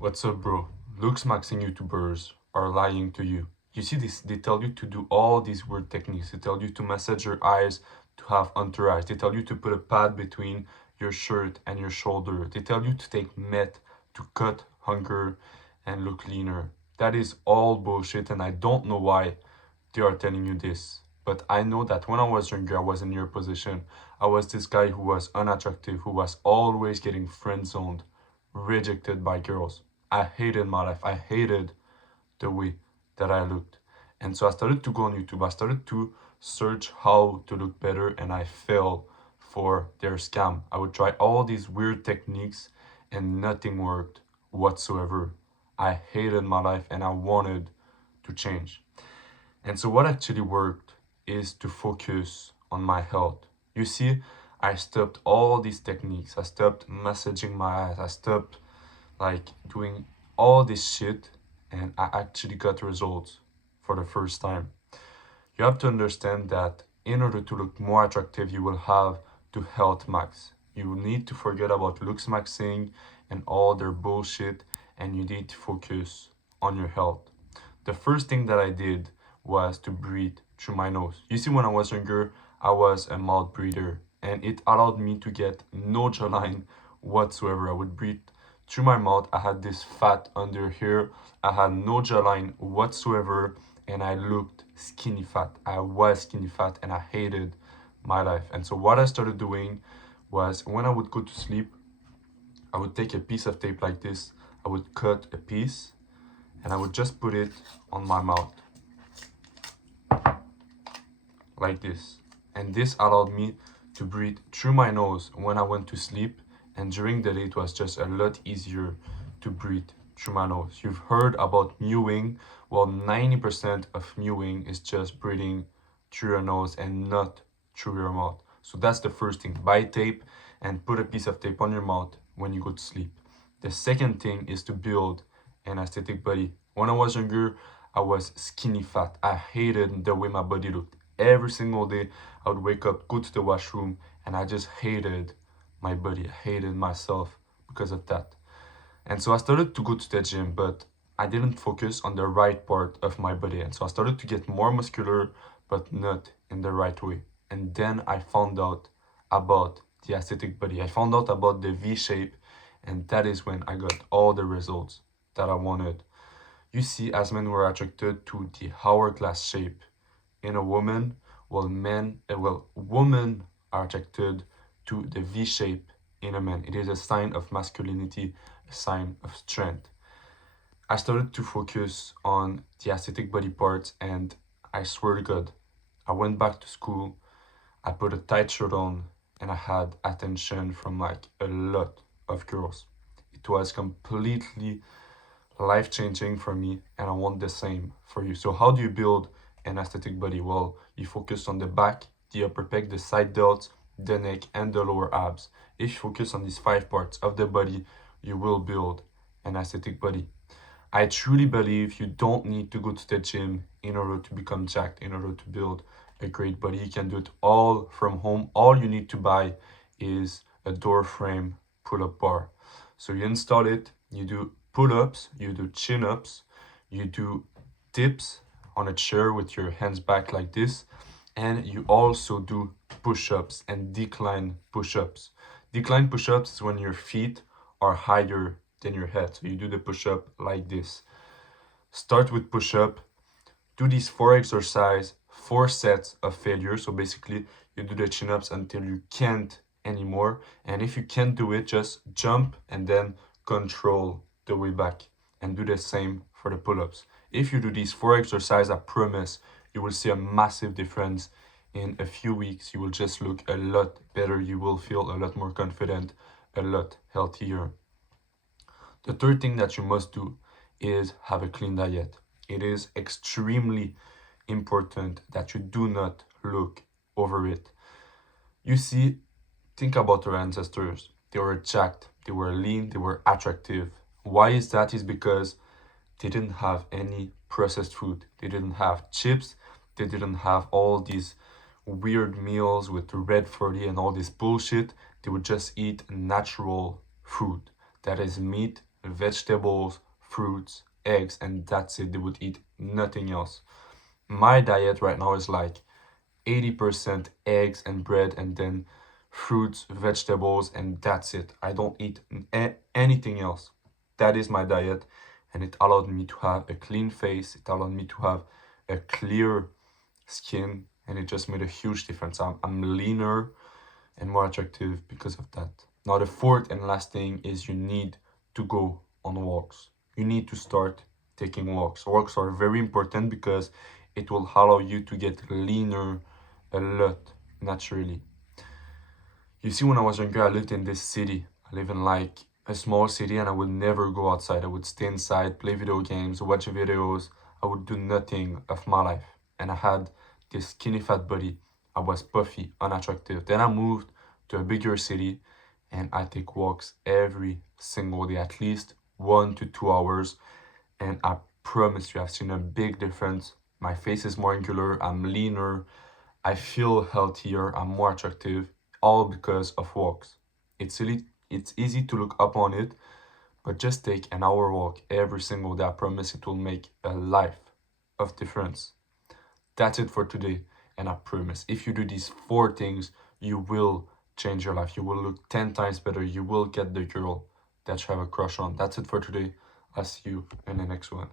What's up, bro? Looksmaxxing YouTubers are lying to you. You see this? They tell you to do all these weird techniques. They tell you to massage your eyes, to have under eyes. They tell you to put a pad between your shirt and your shoulder. They tell you to take meth to cut hunger and look leaner. That is all bullshit, and I don't know why they are telling you this. But I know that when I was younger, I was in your position. I was this guy who was unattractive, who was always getting friend zoned, rejected by girls. I hated my life. I hated the way that I looked. And so I started to go on YouTube. I started to search how to look better, and I fell for their scam. I would try all these weird techniques and nothing worked whatsoever. I hated my life and I wanted to change. And so what actually worked is to focus on my health. You see, I stopped all these techniques. I stopped massaging my eyes. I stopped doing all this shit, and I actually got results for the first time. You have to understand that in order to look more attractive, you will have to health max. You need to forget about looks maxing and all their bullshit, and you need to focus on your health. The first thing that I did was to breathe through my nose. You see, when I was younger, I was a mouth breather, and it allowed me to get no jawline whatsoever. I would breathe through my mouth. I had this fat under here. I had no jawline whatsoever, and I looked skinny fat. I was skinny fat, and I hated my life. And so what I started doing was, when I would go to sleep, I would take a piece of tape like this. I would cut a piece and I would just put it on my mouth like this. And this allowed me to breathe through my nose when I went to sleep, and during the day it was just a lot easier to breathe through my nose. You've heard about mewing. Well, 90% of mewing is just breathing through your nose and not through your mouth. So that's the first thing. Buy tape and put a piece of tape on your mouth when you go to sleep. The second thing is to build an aesthetic body. When I was younger, I was skinny fat. I hated the way my body looked. Every single day, I would wake up, go to the washroom, and I just hated my body. I hated myself because of that. And so I started to go to the gym, but I didn't focus on the right part of my body. And so I started to get more muscular, but not in the right way. And then I found out about the aesthetic body. I found out about the V shape, and that is when I got all the results that I wanted. You see, as men, we're attracted to the hourglass shape in a woman, while women are attracted to the V shape in a man. It is a sign of masculinity, a sign of strength. I started to focus on the aesthetic body parts, and I swear to God, I went back to school, I put a tight shirt on, and I had attention from a lot of girls. It was completely life-changing for me, and I want the same for you. So how do you build an aesthetic body? Well, you focus on the back, the upper pec, the side delts, the neck, and the lower abs. If you focus on these 5 parts of the body, you will build an aesthetic body. I truly believe you don't need to go to the gym in order to become jacked, in order to build a great body. You can do it all from home. All you need to buy is a door frame pull-up bar. So you install it, you do pull-ups, you do chin-ups, you do dips on a chair with your hands back like this, and you also do push-ups and decline push-ups. Decline push-ups is when your feet are higher than your head. So you do the push-up like this. Start with push-up, do these 4 exercises, 4 sets of failure. So basically you do the chin-ups until you can't anymore, and if you can't do it, just jump and then control the way back, and do the same for the pull-ups. If you do these 4 exercises, I promise you will see a massive difference. In a few weeks you will just look a lot better. You will feel a lot more confident, a lot healthier. The third thing that you must do is have a clean diet. It is extremely important that you do not look over it. You see, think about our ancestors. They were jacked, they were lean, they were attractive. Why is that? Is because they didn't have any processed food. They didn't have chips. They didn't have all these weird meals with red 40 and all this bullshit. They would just eat natural food. That is meat, vegetables, fruits, eggs, and that's it. They would eat nothing else. My diet right now is like 80% eggs and bread, and then fruits, vegetables, and that's it. I don't eat anything else. That is my diet, and it allowed me to have a clean face. It allowed me to have a clear skin, and it just made a huge difference. I'm leaner and more attractive because of that. Now, the fourth and last thing is you need to go on walks. You need to start taking walks. Walks are very important because it will allow you to get leaner a lot naturally. You see, when I was younger, I lived in this city. I live in like a small city, and I would never go outside. I would stay inside, play video games, watch videos. I would do nothing of my life. And I had this skinny fat body. I was puffy, unattractive. Then I moved to a bigger city, and I take walks every single day, at least 1 to 2 hours. And I promise you, I've seen a big difference. My face is more angular, I'm leaner, I feel healthier, I'm more attractive, all because of walks. It's easy to look up on it, but just take an hour walk every single day. I promise it will make a life of difference. That's it for today, and I promise if you do these 4 things, you will change your life. You will look 10 times better. You will get the girl that you have a crush on. That's it for today. I'll see you in the next one.